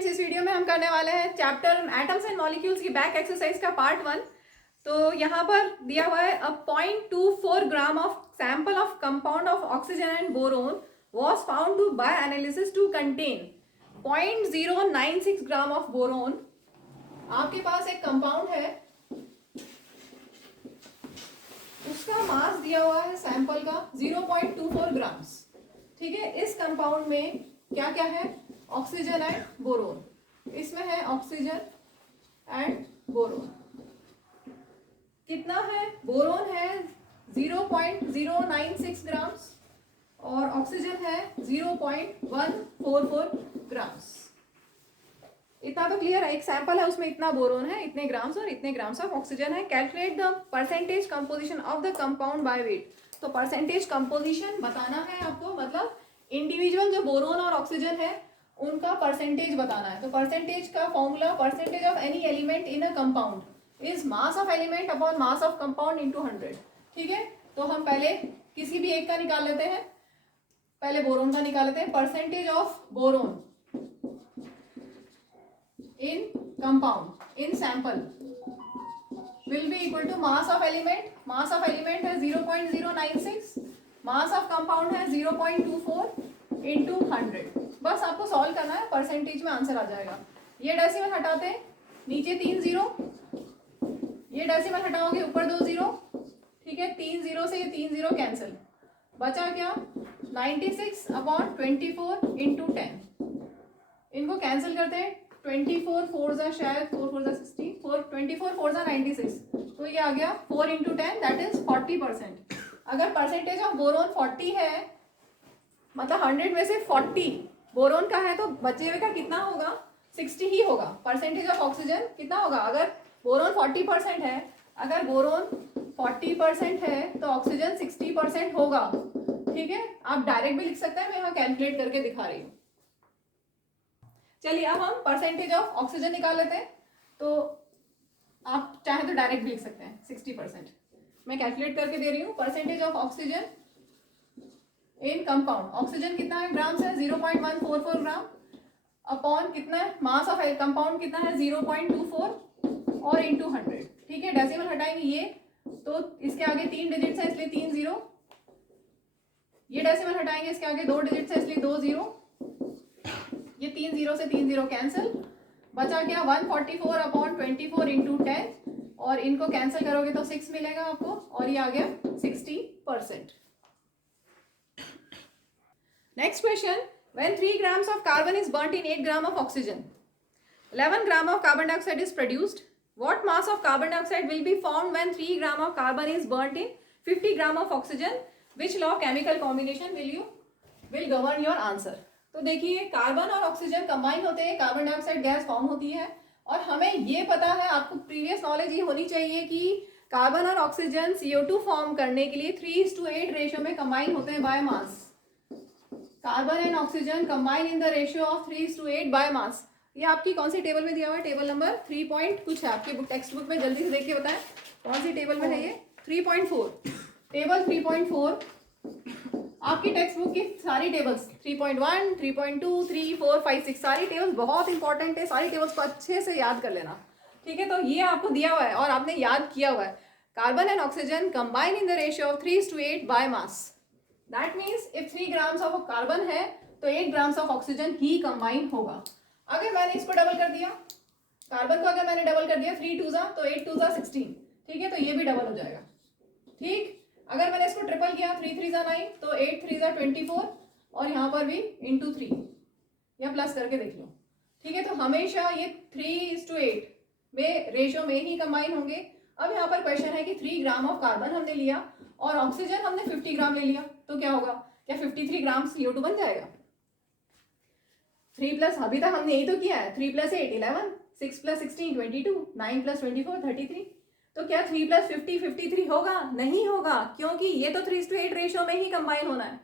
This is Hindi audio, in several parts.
स्टूडेंट्स, इस वीडियो में हम करने वाले हैं चैप्टर एटम्स एंड मॉलिक्यूल्स की बैक एक्सरसाइज का पार्ट 1। तो यहाँ पर दिया हुआ है अ 0.24 gram of sample of compound of oxygen and boron was found to by analysis to contain 0.096 gram of boron. आपके पास एक कंपाउंड है, उसका मास दिया हुआ है सैंपल का 0.24 ग्राम्स। ठीक है, इस कंपाउंड में क्या क्या है? Oxygen and boron. इसमें है ऑक्सीजन एंड बोरोन। कितना है? बोरोन है 0.096 ग्राम्स और ऑक्सीजन है 0.144 ग्राम्स। इतना तो क्लियर है। एक सैंपल है, उसमें इतना बोरोन है, इतने ग्राम्स और इतने ग्राम्स ऑफ ऑक्सीजन है। Calculate the percentage composition of the compound by weight. तो परसेंटेज कंपोजिशन बताना है आपको, मतलब इंडिविजुअल जो बोरोन और ऑक्सीजन है उनका परसेंटेज बताना है। तो परसेंटेज का formula, percentage of any element in a compound is mass of element upon mass of compound into 100। ठीक है, तो हम पहले किसी भी एक का निकाल लेते हैं। पहले बोरोन का निकाल लेते हैं। Percentage of boron in compound in sample will be equal to mass of element। mass of element है 0.096, mass of compound है 0.24 into 100। बस आपको सॉल्व करना है, परसेंटेज में आंसर आ जाएगा। ये डेसिमल हटाते हैं, नीचे 3 जीरो, ये डेसिमल हटाओगे ऊपर 2 जीरो। ठीक है, 3 जीरो से ये 3 जीरो कैंसिल, बचा क्या? 96/24 into 10। इनको कैंसिल करते हैं। 24 4 जा शायद 4 4 जा 60, 24 4 जा 96, तो ये आ गया 4 into 10 दैट इज 40%। अगर परसेंटेज ऑफ बोरोन 40 है, मतलब 100 में से 40 बोरोन का है, तो बचे हुए का कितना होगा? 60 ही होगा। परसेंटेज ऑफ ऑक्सीजन कितना होगा? अगर बोरोन 40% है, अगर बोरोन 40% है तो ऑक्सीजन 60% होगा। ठीक है, आप डायरेक्ट भी लिख सकते हैं, मैं यहाँ कैलकुलेट करके दिखा रही हूँ। चलिए अब हम परसेंटेज ऑफ ऑक्सीजन निकाल लेते हैं। तो आप चाहे तो डायरेक्ट भी लिख सकते हैं 60%। मैं कैलकुलेट करके दे रही हूँ। Percentage of oxygen in compound, oxygen कितना है ग्राम्स है? 0.144 ग्राम अपॉन कितना है? मास ऑफ कंपाउंड कितना है? 0.24 और इंटू 100। ठीक है, डेसिमल हटाएंगे ये, तो इसके आगे 3 डिजिट्स है इसलिए 3 जीरो। ये डेसिमल हटाएंगे, इसके आगे 2 डिजिट्स है इसलिए 2 जीरो। ये 3 जीरो से 3 जीरो कैंसिल, बचा क्या? 144/24 इंटू 10 और इनको कैंसिल करोगे तो 6 मिलेगा आपको और ये आ गया 60%। Next question, when 3 grams of carbon is burnt in 8 gram of oxygen, 11 gram of carbon dioxide is produced. What mass of carbon dioxide will be formed when 3 gram of carbon is burnt in 50 gram of oxygen? Which law of chemical combination will govern your answer? तो देखिए, कार्बन और ऑक्सीजन कंबाइन होते हैं, कार्बन डाइऑक्साइड गैस फॉर्म होती है। और हमें ये पता है, आपको प्रीवियस नॉलेज ये होनी चाहिए कि कार्बन और ऑक्सीजन CO2 फॉर्म करने के लिए 3:8 रेशियो में कंबाइन होते हैं by mass. Carbon and oxygen combine in the ratio of 3:8 by mass. ये आपकी कौन सी टेबल में दिया हुआ है? टेबल नंबर 3 पॉइंट कुछ है आपके बुक टेक्स्ट बुक में, जल्दी से देख के बताएं कौन सी टेबल में है ये? 3.4। टेबल 3.4 आपकी टेक्स्ट बुक की सारी टेबल्स 3.1, 3.2, 3, 4, 5, 6 सारी टेबल्स बहुत इंपॉर्टेंट है। सारी टेबल्स को अच्छे से याद कर लेना। ठीक है, तो ये आपको दिया हुआ है और आपने याद किया हुआ है। Carbon and oxygen combine in the ratio of 3:8 by mass. That means if 3 grams of carbon है तो 8 grams of oxygen he combine होगा। अगर मैंने इसको डबल कर दिया, कार्बन को अगर मैंने डबल कर दिया 3 2 जा तो 8 2 जा 16। ठीक है, तो ये भी डबल हो जाएगा। ठीक, अगर मैंने इसको ट्रिपल किया 3 3 जा 9 तो 8 3 जा 24 और यहाँ पर भी इंटू 3 या प्लस करके देख लो। ठीक है, तो हमेशा ये 3:8 में रेशियो में ही कंबाइन होंगे। अब यहाँ पर क्वेश्चन है कि 3 ग्राम ऑफ कार्बन हमने लिया और ऑक्सीजन हमने 50 ग्राम ले लिया, तो क्या होगा? क्या 53 ग्राम CO2 बन जाएगा? 3 प्लस, अभी तक हमने यही तो किया है, 3 + 8 11, 6 + 16 22, 9 + 24 33। तो क्या 3 + 50 53 होगा? नहीं होगा, क्योंकि ये तो 3:8 रेशियो में ही कंबाइन होना है।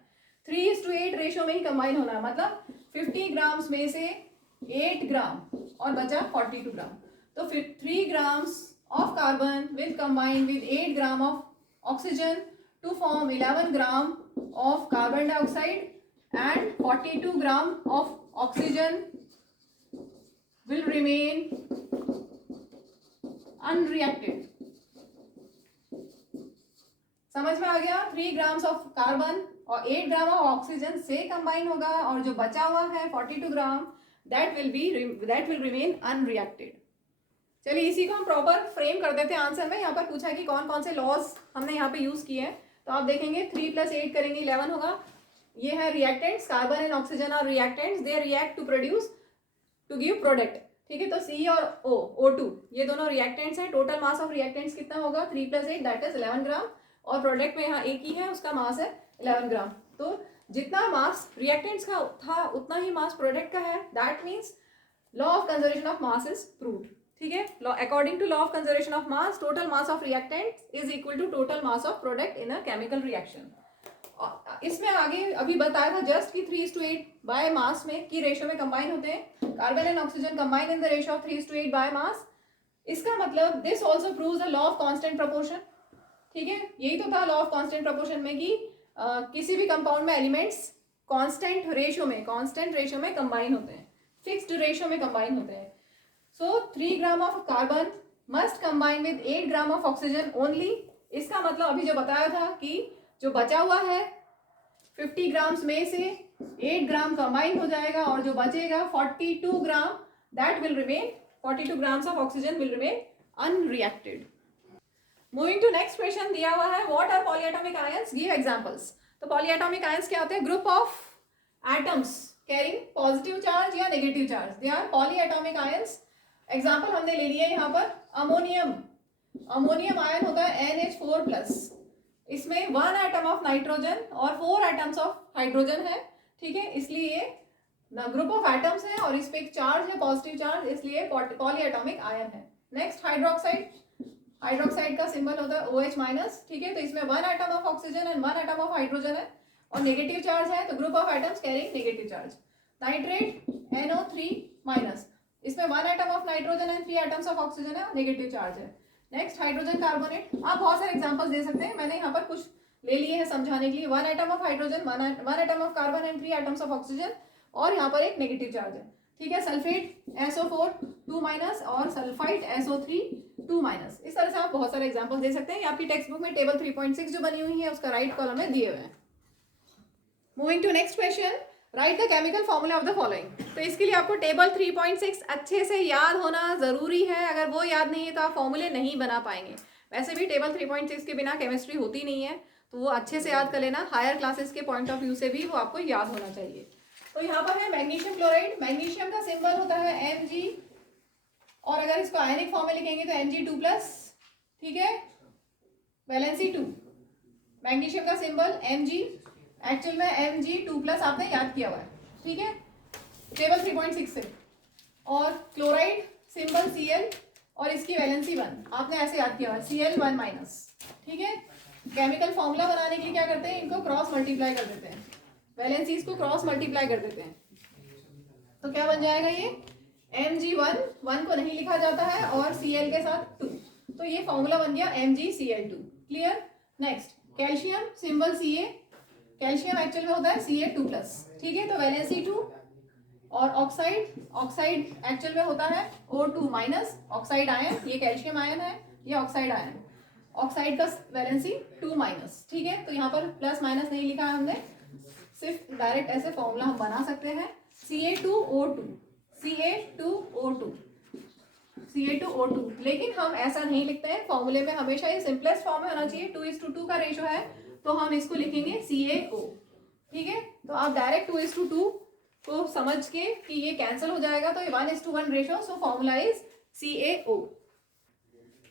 3:8 रेशियो में ही कंबाइन होना है, मतलब 50 ग्राम्स में से 8 ग्राम और बचा 42 ग्राम। तो फिर 3 grams of carbon will combine with 8 gram of oxygen to form 11 gram of carbon dioxide and 42 gram of oxygen will remain unreacted. समझ में आ गया? 3 ग्राम्स ऑफ कार्बन और 8 ग्राम ऑफ ऑक्सीजन से कंबाइन होगा और जो बचा हुआ है 42 ग्राम that will remain unreacted. चलिए इसी को हम प्रॉपर फ्रेम कर देते हैं आंसर में. यहाँ पर पूछा है कि कौन कौन से लॉज हमने यहाँ पे यूज किए हैं. तो आप देखेंगे 3 + 8 करेंगे 11 होगा. ये है reactants. Carbon and oxygen are reactants. They react to give product. ठीक है, तो C और O2 ये दोनों रिएक्टेंट्स हैं. टोटल मास ऑफ रिएक्टेंट्स कितना होगा? 3 + 8 दैट इज 11 ग्राम. और प्रोडक्ट में यहाँ एक ही है, उसका मास है 11 ग्राम. तो जितना मास रिएक्टेंट्स का था उतना ही मास प्रोडक्ट का है. That means law of conservation of mass is proved. ठीक है, according to law of conservation of mass total mass of reactant is equal to total mass of product in a chemical reaction. इसमें आगे अभी बताया था जस्ट कि 3:8 बाय मास में की रेशियो में कंबाइन होते हैं. Carbon and oxygen combine in the ratio of 3:8 by mass. इसका मतलब this also proves the law of constant proportion. ठीक है, यही तो था लॉ ऑफ कांस्टेंट प्रोपोर्शन में कि किसी भी कंपाउंड में एलिमेंट्स कांस्टेंट रेशियो में कंबाइन होते हैं, फिक्स्ड रेशियो में कंबाइन होते हैं. सो 3 gram of carbon must combine with 8 gram of oxygen only. इसका मतलब अभी जो बताया था कि जो बचा हुआ है 50 ग्राम्स में से 8 ग्राम कंबाइन हो जाएगा और जो बचेगा 42 gram that will remain 42 grams of oxygen will remain unreacted. Moving to next question दिया हुआ है what are polyatomic ions, give examples. तो पॉलीएटॉमिक आयंस क्या होते हैं? Group of atoms carrying positive charge या negative charge, they are polyatomic ions. Example हमने ले लिए यहाँ पर अमोनियम आयन होता है NH4+. इसमें 1 एटम ऑफ नाइट्रोजन और 4 एटम्स ऑफ हाइड्रोजन है. ठीक है, इसलिए ग्रुप ऑफ एटम्स है और इस पे एक चार्ज है पॉजिटिव चार्ज, इसलिए पॉलीएटॉमिक आयन है. नेक्स्ट हाइड्रोक्साइड का सिंबल होता है OH-. ठीक है, तो इसमें 1 atom of oxygen and 1 atom of hydrogen है और नेगेटिव चार्ज है, तो group of atoms carrying negative charge. Nitrate NO3-, इसमें 1 atom of nitrogen and 3 atoms of oxygen है और नेगेटिव चार्ज है. Next hydrogen carbonate. आप बहुत सारे एग्जांपल्स दे सकते हैं, मैंने यहाँ पर कुछ ले लिए हैं समझाने के लिए. 1 atom of hydrogen, 1 atom of carbon and 3 atoms of oxygen और यहाँ पर एक नेगेटिव चार्ज है. ठीक है, सल्फेट SO4 2- और सल्फाइट SO3 2-. इस तरह से आप बहुत सारे एग्जांपल दे सकते हैं. आपकी टेक्स्ट बुक में टेबल 3.6 जो बनी हुई है उसका राइट कॉलम में दिए हुए हैं. Moving to next question, write the chemical formula of the following. तो इसके लिए आपको टेबल 3.6 अच्छे से याद होना जरूरी है. अगर वो याद नहीं है तो आप फॉर्मूले नहीं बना पाएंगे. वैसे भी टेबल 3.6 के बिना केमिस्ट्री होती नहीं है, तो वो अच्छे से याद कर लेना. हायर क्लासेस के पॉइंट ऑफ व्यू से भी वो आपको याद होना चाहिए. तो यहाँ पर है मैग्नीशियम क्लोराइड. मैग्नीशियम का सिंबल होता है Mg और अगर इसको आयनिक फॉर्म में लिखेंगे तो Mg2+. ठीक है, वैलेंसी 2. मैग्नीशियम का सिंबल Mg, एक्चुअल में Mg2+ आपने याद किया हुआ है. ठीक है, टेबल 3.6 से. और क्लोराइड सिंबल Cl और इसकी वैलेंसी 1 आपने ऐसे याद किया हुआ है, Cl1-. ठीक है, केमिकल फॉर्मूला बनाने के लिए क्या करते हैं, इनको क्रॉस मल्टीप्लाई कर देते हैं, वैलेंसीज को क्रॉस मल्टीप्लाई कर देते हैं. तो क्या बन जाएगा ये Mg1 को नहीं लिखा जाता है और Cl के साथ 2, तो ये फॉर्मूला बन गया MgCl2. Clear. Next calcium symbol Ca. Calcium actual में होता है Ca2+. ठीक है, तो वैलेंसी 2. और ऑक्साइड एक्चुअल में होता है O2-. ऑक्साइड आयन, ये कैल्शियम आयन है, ये ऑक्साइड आयन. ऑक्साइड का वैलेंसी 2-. ठीक है, तो यहाँ पर प्लस माइनस नहीं लिखा है हमने, सिर्फ डायरेक्ट ऐसे फॉर्मूला हम बना सकते हैं. Ca2O2. लेकिन हम ऐसा नहीं लिखते हैं फॉर्मूले में, हमेशा ये सिंपलेस्ट फॉर्म में होना चाहिए. 2:2 का रेशो है तो हम इसको लिखेंगे CaO. ठीक है, तो आप डायरेक्ट 2:2 को समझ के कि ये कैंसिल हो जाएगा तो ये 1:1 ratio, so formula is CaO.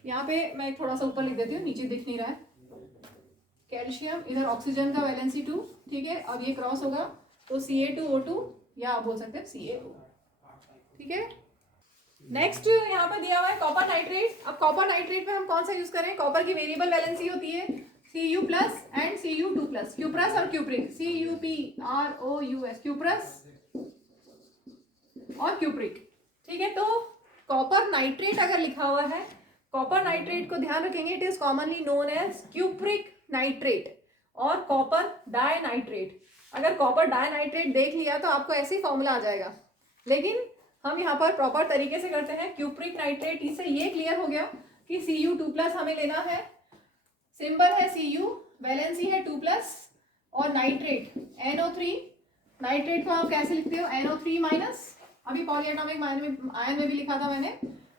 यहाँ पे मैं थोड़ा सा ऊपर लिख देती हूँ, नीचे दिख नहीं रहा है. कैल्शियम, इधर ऑक्सीजन का वैलेंसी 2. ठीक है, अब ये क्रॉस होगा तो Ca2O2 या आप बोल सकते हैं CaO. ठीक है, नेक्स्ट यहाँ पर दिया हुआ है कॉपर नाइट्रेट. अब कॉपर नाइट्रेट में हम कौन सा यूज करें? कॉपर की वेरिएबल वैलेंसी होती है Cu+ एंड Cu2+, क्यूप्रस और क्यूप्रिक, CuPROUS, क्यूप्रस और क्यूप्रिक. ठीक है, तो कॉपर नाइट्रेट अगर लिखा हुआ है, कॉपर नाइट्रेट को ध्यान रखेंगे, it is commonly known as cupric nitrate और कॉपर डायनाइट्रेट. अगर कॉपर डायनाइट्रेट देख लिया तो आपको ऐसे ही फॉर्मूला आ जाएगा, लेकिन हम यहाँ पर प्रॉपर तरीके से करते हैं। क्यूप्रिक नाइट्रेट, इससे ये क्लियर हो गया कि Cu2+ हमें लेना है, सिंबल है Cu, वैलेंसी है 2+, और नाइट्रेट NO3। नाइट्रेट को आप कैसे लिखते हो, NO3-, अभी पॉलीएटॉमिक आयन में भी लिखा था मैंने,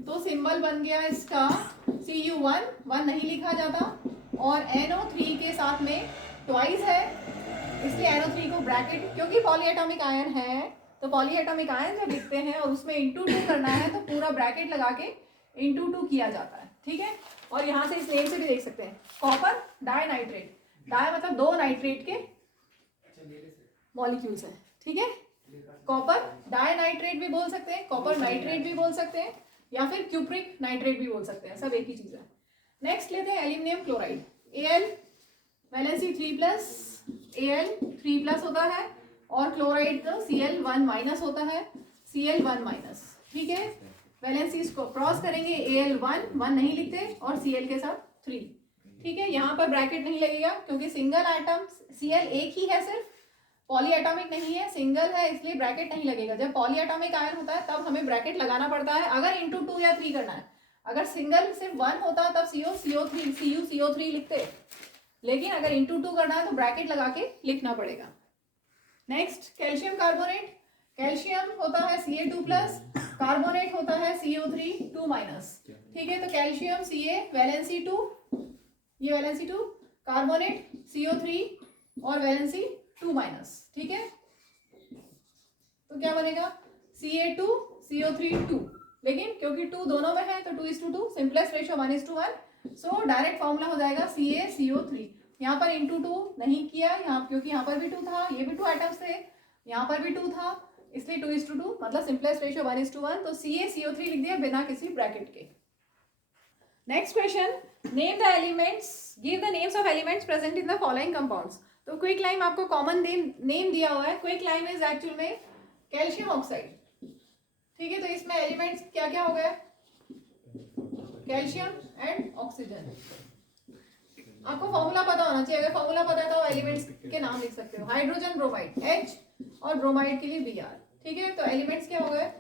तो सिंबल बन गया इसका Cu1, 1 नहीं लिखा जाता, और NO3 के साथ में ट्वाइस है, इसलिए NO3 को ब्रैकेट, क्योंकि पॉलीएटॉमिक आयन है तो पॉलीएटॉमिक आयन जब लिखते हैं और उसमें ×2 करना है तो पूरा ब्रैकेट लगा के ×2 किया जाता है, ठीक है। और यहाँ से इस नेम से भी देख सकते हैं, कॉपर डाइनाइट्रेट, डाई मतलब 2 नाइट्रेट के मॉलिक्यूल्स हैं, ठीक है। कॉपर डाइनाइट्रेट भी बोल सकते हैं, कॉपर नाइट्रेट भी बोल सकते हैं, या फिर क्यूप्रिक नाइट्रेट भी बोल सकते हैं, सब एक ही चीज है। नेक्स्ट लेते हैं aluminium chloride, Al valency 3+, Al3+ होता है, और क्लोराइड का Cl1- होता है, Cl1-, ठीक है। वैलेंसी इसको क्रॉस करेंगे, Al1 नहीं लिखते, और Cl के साथ 3, ठीक है। यहाँ पर ब्रैकेट नहीं लगेगा क्योंकि सिंगल एटम Cl एक ही है, सिर्फ पॉलीएटॉमिक नहीं है, सिंगल है, इसलिए ब्रैकेट नहीं लगेगा। जब पॉलीएटॉमिक आयन होता है तब हमें ब्रैकेट लगाना पड़ता है, अगर ×2 या 3 करना है। अगर सिंगल सिर्फ 1 होता तब CO3 लिखते, लेकिन अगर ×2 करना है तो ब्रैकेट लगा के लिखना पड़ेगा। नेक्स्ट कैल्शियम कार्बोनेट, कैल्शियम होता है Ca2+, कार्बोनेट होता है CO3 2-, ठीक है। तो कैल्शियम Ca वैलेंसी 2, ये वैलेंसी 2, कार्बोनेट CO3 और वैलेंसी 2-, ठीक है। तो क्या बनेगा, Ca2 CO3 2, लेकिन क्योंकि 2 दोनों में है तो 2:2, simplest ratio 1:1, so direct formula हो जाएगा CaCO3। यहाँ पर ×2 नहीं किया, यहाँ क्योंकि यहाँ पर भी 2 था, ये भी 2 आइटम्स थे, यहाँ पर भी 2 था, इसलिए 2:2, मतलब सिंपलेस्ट रेशियो 1:1, तो CaCO3 लिख दिया बिना किसी ब्रैकेट के। Next question, name the elements, give the names of elements present in the following compounds. तो क्विक लाइम आपको कॉमन नेम दिया हुआ है, क्विक लाइम इज एक्चुअल में कैल्शियम ऑक्साइड, ठीक है। तो इसमें एलिमेंट्स क्या क्या हो गए, कैल्शियम एंड ऑक्सीजन। आपको फॉर्मूला पता होना चाहिए, अगर फॉर्मूला पता है तो एलिमेंट्स के नाम लिख सकते हो, हाइड्रोजन ब्रोमाइड H, और ब्रोमाइड के लिए Br, ठीक है। तो एलिमेंट्स क्या हो गए,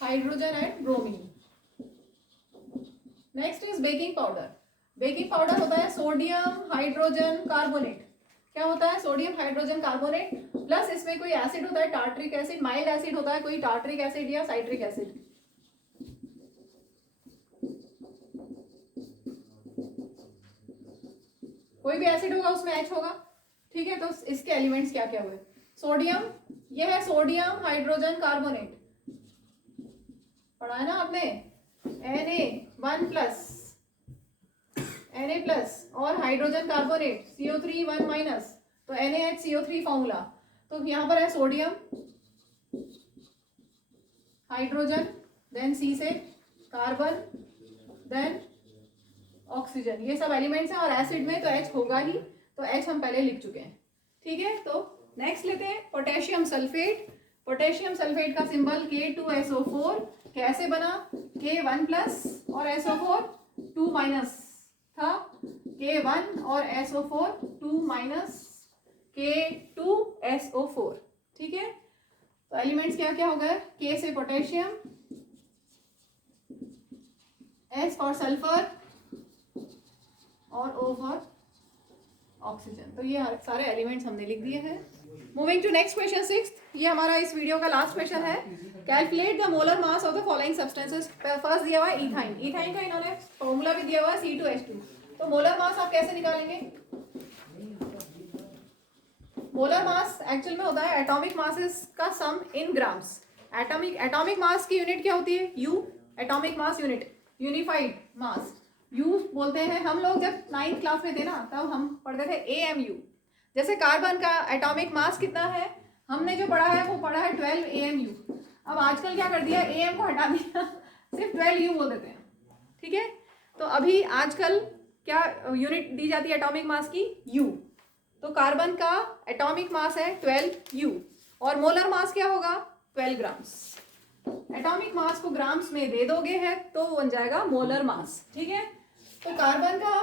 hydrogen and bromine. Next is baking powder, baking powder होता है सोडियम हाइड्रोजन कार्बोनेट, क्या होता है, सोडियम हाइड्रोजन कार्बोनेट, प्लस इसमें कोई एसिड होता है टार्ट्रिक एसिड, माइल्ड एसिड होता है कोई टार्ट्रिक एसिड या साइट्रिक एसिड, कोई भी एसिड होगा उसमें H होगा, ठीक है। तो इसके एलिमेंट्स क्या क्या हुए, सोडियम, ये है सोडियम हाइड्रोजन कार्बोनेट, पढ़ा है ना आपने, Na1+, Na+, और हाइड्रोजन कार्बोनेट CO3 1-, तो NaHCO3 फॉर्मूला। तो यहाँ पर है सोडियम, हाइड्रोजन, देन C से कार्बन, देन ऑक्सीजन, ये सब एलिमेंट्स हैं, और एसिड में तो H होगा ही, तो H हम पहले लिख चुके हैं, ठीक है। तो नेक्स्ट लेते हैं पोटेशियम सल्फेट, पोटेशियम सल्फेट का सिंबल K2SO4, कैसे बना, K1+ और SO4 2- था, K1 और SO4 2- K2SO4, ठीक है। तो एलिमेंट्स क्या क्या हो गए, K से पोटेशियम, S फॉर सल्फर, और O फॉर ऑक्सीजन। तो ये सारे एलिमेंट्स हमने लिख दिए हैं। मूविंग टू नेक्स्ट क्वेश्चन 6, ये हमारा इस वीडियो का लास्ट क्वेश्चन है। Calculate the molar mass of the following substances. First दिया हुआ है इथाइन, इथाइन का इन्होंने फॉर्मूला भी दिया हुआ है C2H2। तो मोलर मास आप कैसे निकालेंगे, मोलर मास एक्चुअल में होता है एटॉमिक मासेस का सम इन ग्राम्स। एटॉमिक मास की यूनिट क्या होती है, U, atomic mass unit, unified mass, you बोलते हैं। हम लोग जब 9th क्लास में थे ना तब हम पढ़ते थे AMU। जैसे कार्बन का एटॉमिक मास कितना है, हमने जो पढ़ा है वो पढ़ा है 12 AMU। अब आजकल क्या कर दिया, AM को हटा दिया, सिर्फ 12U बोल देते हैं, ठीक है। तो अभी आजकल क्या यूनिट दी जाती है एटॉमिक मास की, U। तो कार्बन का एटॉमिक मास है 12U, और मोलर मास क्या होगा 12 ग्राम्स। एटॉमिक मास को ग्राम्स में दे दोगे है तो बन जाएगा मोलर मास, ठीक है। तो कार्बन का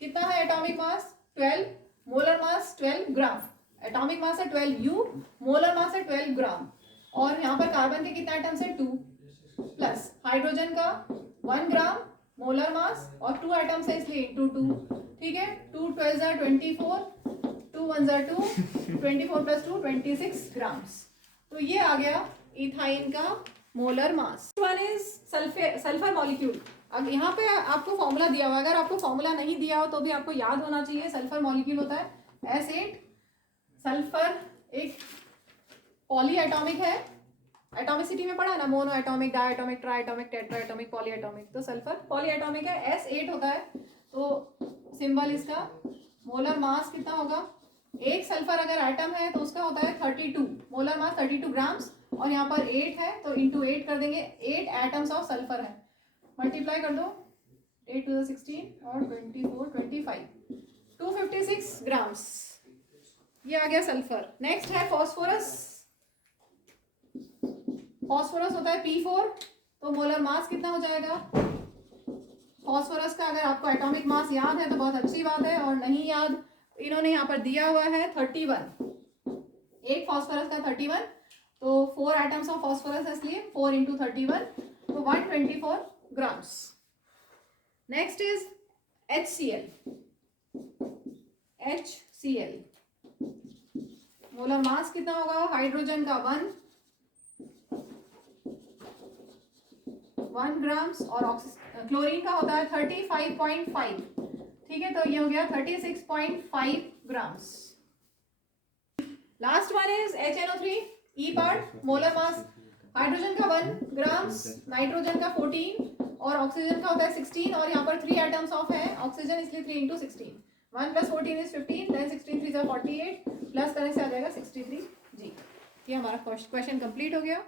कितना है एटॉमिक मास 12, मोलर मास 12 ग्राम, एटॉमिक मास है 12U, मोलर मास है 12 ग्राम। और यहाँ पर कार्बन के कितने आइटम्स है 2 प्लस हाइड्रोजन का 1 ग्राम मोलर मास और 2 आइटम्स है इसलिए इंटू 2, ठीक है। 2 12 are 24, 2 1 are 2, 24 प्लस 2 26 ग्राम्स। तो ये आ गया इथाइन का molar mass. One is sulphur molecule. अब यहाँ पे आपको फॉर्मूला दिया हुआ है, अगर आपको फॉर्मूला नहीं दिया हो तो भी आपको याद होना चाहिए। सल्फर मॉलिक्यूल होता है S8। सल्फर एक पॉली एटॉमिक है, एटॉमिसिटी में पढ़ा ना, mono atomic, di atomic, tri atomic, tetra atomic, poly atomic. तो सल्फर पॉली एटॉमिक है, S8 होता है। तो सिंबल इसका मोलर मास कितना होगा, एक सल्फर अगर एटम है तो उसका होता है 32, मोलर मास 32 ग्राम्स। और यहाँ पर 8 है तो इंटू 8 कर देंगे, 8 एटम्स ऑफ सल्फर है, मल्टीप्लाई कर दो, 8 to the 16 और 24 25, 256 ग्राम्स। ये आ गया सल्फर। नेक्स्ट है फॉस्फोरस। फॉस्फोरस होता है P4। तो मोलर मास कितना हो जाएगा फॉस्फोरस का, अगर आपको एटॉमिक मास याद है तो बहुत अच्छी बात है, और नहीं याद इन्होंने यहाँ पर दिया हुआ है 31, एक फॉस्फोरस का 31, तो 4 एटम्स ऑफ फॉस्फोरस है इसलिए 4 into 31, तो 124 grams. Next is HCl। HCl molar mass कितना होगा, हाइड्रोजन का 1 ग्राम्स और क्लोरीन का होता है 35.5, ठीक है। तो ये हो गया 36.5 grams. Last one is HNO3 E part. Molar mass hydrogen का 1 ग्राम्स, नाइट्रोजन का 14 और ऑक्सीजन का होता है 16, और यहाँ पर 3 एटम्स ऑफ है ऑक्सीजन इसलिए 3 into 16, 1 plus 14 is 15, then 16 3 48, plus करने से आ जाएगा 63 जी। ये हमारा क्वेश्चन कंप्लीट हो गया।